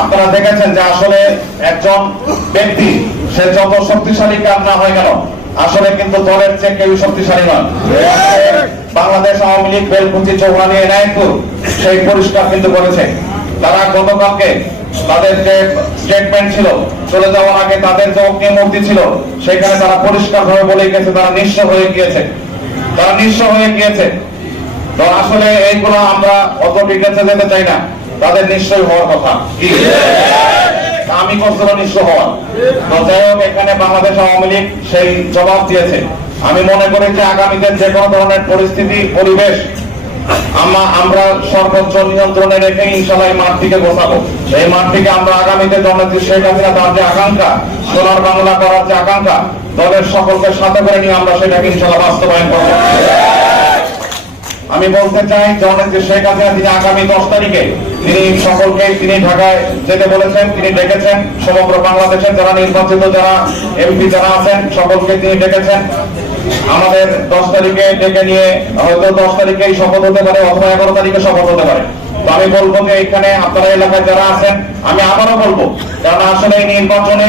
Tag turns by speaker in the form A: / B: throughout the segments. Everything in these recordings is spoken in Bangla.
A: আপনারা দেখেছেন যে আসলে একজন ব্যক্তি, সে যত শক্তিশালী কার না হয় কেন, আসলে কিন্তু দলের চেয়ে কেউ শক্তিশালী নয়। বাংলাদেশ আওয়ামী লীগ, বেলকুচি, চৌহানি, এনায়তপুর, সেই পরিষ্কার কিন্তু করেছে তারা গতকালকে তাদের যে স্টেটমেন্ট ছিল, চলে যাওয়ার আগে তাদের যে অগ্নিমূর্তি ছিল, সেখানে তারা পরিষ্কার ভাবে বলে গেছে, তারা নিঃস্ব হয়ে গিয়েছে। তারা নিঃস্ব হয়ে গিয়েছে। তো আসলে এইগুলো আমরা অত ডিটেলসে যেতে চাই না। তাদের নিশ্চয় হওয়ার কথা। আমি কষ্ট নিঃস্ব হওয়ার? তো যাই হোক, এখানে বাংলাদেশ আওয়ামী লীগ সেই জবাব দিয়েছে। আমি মনে করি যে আগামীতে যে কোনো ধরনের পরিস্থিতি, পরিবেশ, আমরা সর্বোচ্চ নিয়ন্ত্রণে রেখে ইনশাল্লাহ এই বসাবো এই আমরা আগামীতে শেখ হাসিনা তার যে আকাঙ্ক্ষা, সোনার বাংলা করার যে আকাঙ্ক্ষা, দলের সকলকে সাথে করে নিয়ে আমরা সেটাকে ইনশাল্লাহ বাস্তবায়ন করব। আমি বলতে চাই জননেত্রী শেখ হাসিনা, তিনি আগামী দশ তারিখে তিনি সকলকে তিনি ঢাকায় যেতে বলেছেন, তিনি ডেকেছেন সমগ্র বাংলাদেশের যারা নির্বাচিত, যারা এমপি যারা আছেন, সকলকে তিনি ডেকেছেন। আমাদের দশ তারিখে ডেকে নিয়ে হয়তো দশ তারিখে শপথ হতে পারে অথবা এগারো তারিখে শপথ হতে পারে। তো আমি বলব যে এখানে আপনারা এলাকায় যারা আছেন, আমি আবারও বলব, কারণ আসলে এই নির্বাচনে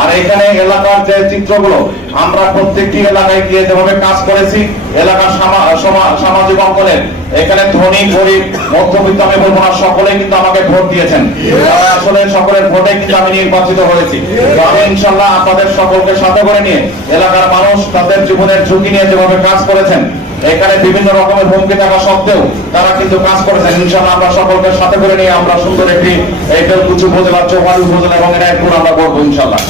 A: আর এখানে এলাকার যে চিত্রগুলো, আমরা প্রত্যেকটি এলাকায় গিয়ে যেভাবে কাজ করেছি, এলাকার সামাজিক অঙ্কনের এখানে ধনী, গরিব, মধ্যবিত্ত, আমি বলব না, সকলেই কিন্তু আমাকে ভোট দিয়েছেন। আসলে সকলের ভোটে কিন্তু আমি নির্বাচিত হয়েছি। আমি ইনশাল্লাহ আপনাদের সকলকে সাথে করে নিয়ে, এলাকার মানুষ তাদের জীবনের ঝুঁকি নিয়ে যেভাবে কাজ করেছেন এখানে বিভিন্ন রকমের হুমকি থাকা সত্ত্বেও তারা কিন্তু কাজ করেছেন। ইনশাল্লাহ আমরা সকলকে সাথে করে নিয়ে আমরা সুন্দর একটি এই কিছু উপজেলা চৌহালি উপজেলা এবং এনায়তপুর আমরা করব ইনশাল্লাহ